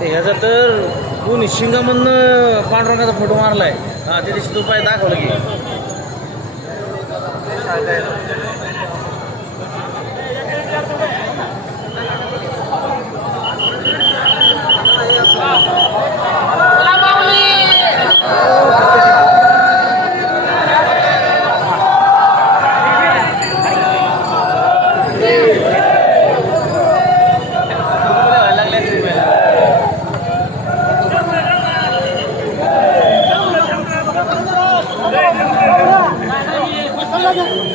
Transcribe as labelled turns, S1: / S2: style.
S1: ह्याचा तर कोणी शिंगामधनं पांडुरंगाचा फोटो मारलाय.
S2: हा त्या दिवशी तो पाय दाखवलं की. Yeah.